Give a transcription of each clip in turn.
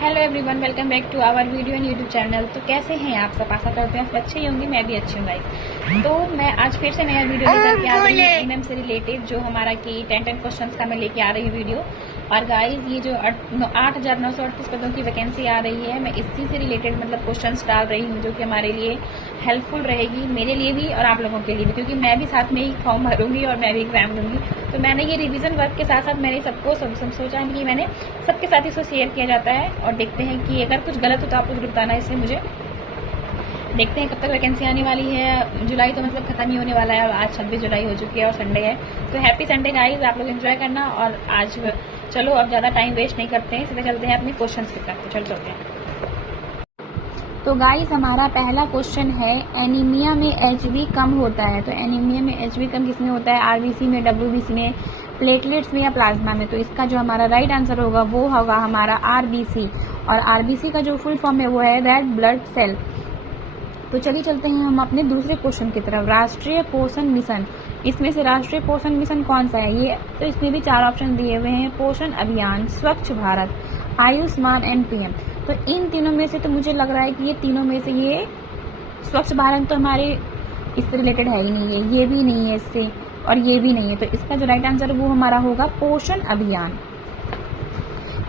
Hello everyone, welcome back to our video and YouTube channel. तो कैसे हैं आप सब? आशा करते हैं सब अच्छे ही होंगे। मैं भी अच्छी हूँ गाइस। तो मैं आज फिर से नया वीडियो लेकर के आ रही हूँ एमएम से रिलेटेड, जो हमारा कि 10 क्वेश्चंस का मैं लेके आ रही हूँ वीडियो। और गाइस ये जो 8,938 पदों की वैकेंसी आ रही है, मैं इसी से रिलेटेड मतलब क्वेश्चंस डाल रही हूँ, जो कि हमारे लिए हेल्पफुल रहेगी, मेरे लिए भी और आप लोगों के लिए भी, क्योंकि मैं भी साथ में ही फॉर्म भरूंगी और मैं भी एग्जाम दूंगी। तो मैंने ये रिवीजन वर्क के साथ साथ मैंने सबको सोचा है कि मैंने सबके साथ इसको शेयर किया जाता है। और देखते हैं कि अगर कुछ गलत हो तो आपको जरूर बताना है, इससे मुझे देखते हैं कब तक वैकेंसी आने वाली है। जुलाई तो मतलब खत्म ही होने वाला है, आज 26 जुलाई हो चुकी है और संडे है। तो हैप्पी संडे गाइस, आप लोग एंजॉय करना। और आज चलो अब ज़्यादा टाइम वेस्ट नहीं करते हैं, सीधे चलते हैं अपने क्वेश्चन की तरफ। चल चलते हैं। तो गाइस हमारा पहला क्वेश्चन है, एनीमिया में एचबी कम होता है। तो एनीमिया में एचबी कम किसमें होता है? आरबीसी में, डब्ल्यूबीसी में, प्लेटलेट्स में या प्लाज्मा में? तो इसका जो हमारा राइट आंसर होगा वो होगा हमारा आरबीसी। और आरबीसी का जो फुल फॉर्म है वो है रेड ब्लड सेल। तो चलिए चलते हैं हम अपने दूसरे क्वेश्चन की तरफ। राष्ट्रीय पोषण मिशन, इसमें से राष्ट्रीय पोषण मिशन कौन सा है? ये तो इसमें भी 4 ऑप्शन दिए हुए हैं, पोषण अभियान, स्वच्छ भारत, आयुष्मान एंड पीएम। तो इन तीनों में से तो मुझे लग रहा है कि ये तीनों में से ये स्वच्छ भारत तो हमारे इससे रिलेटेड है ही नहीं है, ये भी नहीं है इससे, और ये भी नहीं है। तो इसका जो राइट आंसर है वो हमारा होगा पोषण अभियान।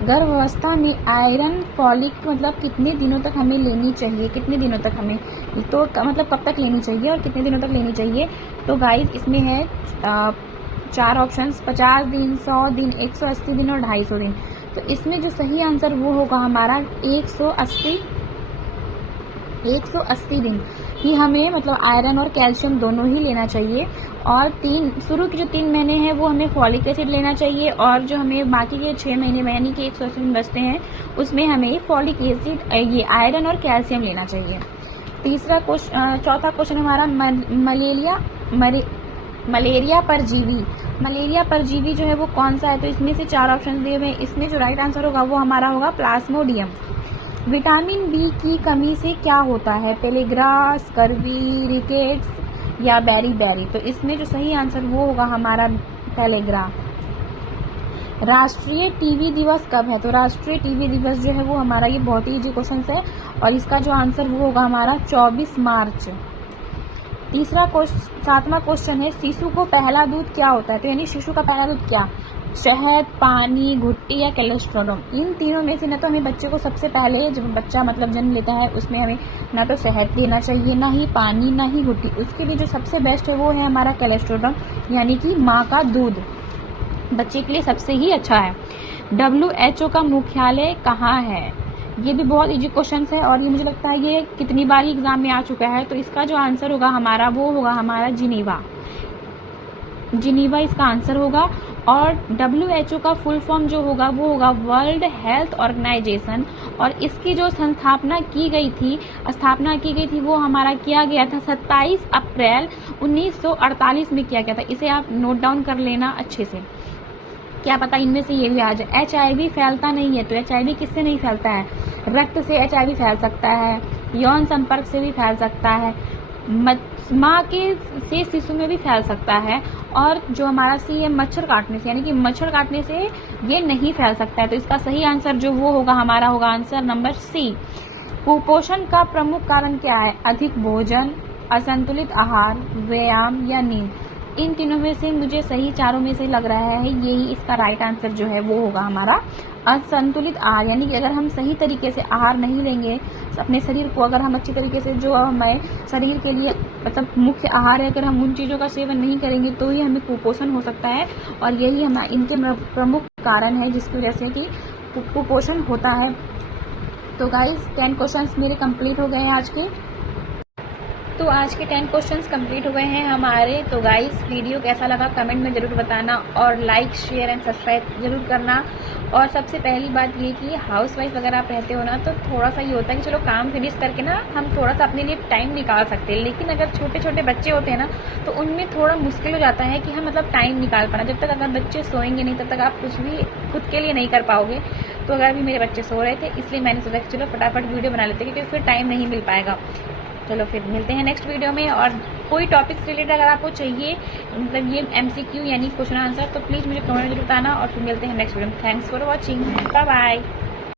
गर्भावस्था में आयरन फॉलिक मतलब कितने दिनों तक हमें लेनी चाहिए? कितने दिनों तक हमें, तो मतलब कब तक लेनी चाहिए और कितने दिनों तक लेनी चाहिए? तो गाइस इसमें है 4 ऑप्शंस, 50 दिन, 100 दिन, 180 दिन और 250 दिन। तो इसमें जो सही आंसर वो होगा हमारा 180 दिन ही हमें मतलब आयरन और कैल्शियम दोनों ही लेना चाहिए। और शुरू के जो 3 महीने हैं वो हमें फॉलिक एसिड लेना चाहिए, और जो हमें बाकी के 6 महीने में यानी कि 180 दिन बचते हैं उसमें हमें फॉलिक एसिड, ये आयरन और कैल्शियम लेना चाहिए। चौथा क्वेश्चन हमारा मलेरिया परजीवी। मलेरिया परजीवी जो है वो कौन सा है? तो इसमें से 4 ऑप्शन दिए हुए हैं, इसमें जो राइट आंसर होगा वो हमारा होगा प्लाज्मोडियम। विटामिन बी की कमी से क्या होता है? पेलेग्रा, स्कर्वी, रिकेट्स या बेरी। तो इसमें जो सही आंसर वो होगा हमारा पेलेग्रा। राष्ट्रीय टीबी दिवस कब है? तो राष्ट्रीय टीबी दिवस जो है वो हमारा, ये बहुत ही इजी क्वेश्चन है, और इसका जो आंसर वो होगा हमारा 24 मार्च। 7वां क्वेश्चन है, शिशु को पहला दूध क्या होता है? तो यानी शिशु का पहला दूध क्या? शहद, पानी, घुट्टी या कोलेस्ट्रॉल? इन तीनों में से ना तो हमें बच्चे को सबसे पहले जब बच्चा मतलब जन्म लेता है उसमें हमें ना तो शहद देना चाहिए, ना ही पानी, ना ही घुट्टी। उसके लिए जो सबसे बेस्ट है वो है हमारा कोलेस्ट्रॉल, यानी कि माँ का दूध बच्चे के लिए सबसे ही अच्छा है। WHO का मुख्यालय कहाँ है? ये भी बहुत इजी क्वेश्चन है, और ये मुझे लगता है ये कितनी बार एग्जाम में आ चुका है। तो इसका जो आंसर होगा हमारा वो होगा हमारा जिनीवा इसका आंसर होगा। और WHO का फुल फॉर्म जो होगा वो होगा वर्ल्ड हेल्थ ऑर्गेनाइजेशन। और इसकी जो स्थापना की गई थी वो हमारा किया गया था 27 अप्रैल 1948 में किया गया था। इसे आप नोट डाउन कर लेना अच्छे से, क्या पता इनमें से ये भी आ जाए। HIV फैलता नहीं है, तो HIV किससे नहीं फैलता है? रक्त से HIV फैल सकता है, यौन संपर्क से भी फैल सकता है, माँ के से शिशु में भी फैल सकता है, और जो हमारा सी है मच्छर काटने से, यानी कि मच्छर काटने से ये नहीं फैल सकता है। तो इसका सही आंसर जो वो होगा हमारा होगा आंसर नंबर सी। कुपोषण का प्रमुख कारण क्या है? अधिक भोजन, असंतुलित आहार, व्यायाम या नींद? इन तीनों में से मुझे सही चारों में से लग रहा है यही इसका राइट आंसर जो है वो होगा हमारा असंतुलित आहार। यानी कि अगर हम सही तरीके से आहार नहीं लेंगे, अपने शरीर को अगर हम अच्छी तरीके से, जो हमें शरीर के लिए मतलब मुख्य आहार है, अगर हम उन चीज़ों का सेवन नहीं करेंगे तो ही हमें कुपोषण हो सकता है। और यही इनके प्रमुख कारण है जिसकी वजह से कि कुपोषण होता है। तो गाइस 10 क्वेश्चंस मेरे कंप्लीट हो गए हैं आज के। तो आज के 10 क्वेश्चंस कंप्लीट हो गए हैं हमारे। तो गाइस वीडियो कैसा लगा कमेंट में ज़रूर बताना, और लाइक, शेयर एंड सब्सक्राइब जरूर करना। और सबसे पहली बात ये कि हाउस वाइफ अगर आप रहते हो ना, तो थोड़ा सा ये होता है कि चलो काम फिनिश करके ना हम थोड़ा सा अपने लिए टाइम निकाल सकते हैं, लेकिन अगर छोटे छोटे बच्चे होते हैं ना तो उनमें थोड़ा मुश्किल हो जाता है कि हम मतलब टाइम निकाल पाना। जब तक अगर बच्चे सोएंगे नहीं तब तक आप कुछ भी खुद के लिए नहीं कर पाओगे। तो अगर अभी मेरे बच्चे सो रहे थे इसलिए मैंने सोचा कि चलो फटाफट वीडियो बना लेते हैं, क्योंकि फिर टाइम नहीं मिल पाएगा। चलो फिर मिलते हैं नेक्स्ट वीडियो में। और कोई टॉपिक्स रिलेटेड अगर आपको चाहिए मतलब ये MCQ यानी क्वेश्चन आंसर, तो प्लीज़ मुझे कमेंट में बताना, और फिर मिलते हैं नेक्स्ट वीडियो में। Thanks for watching, bye bye.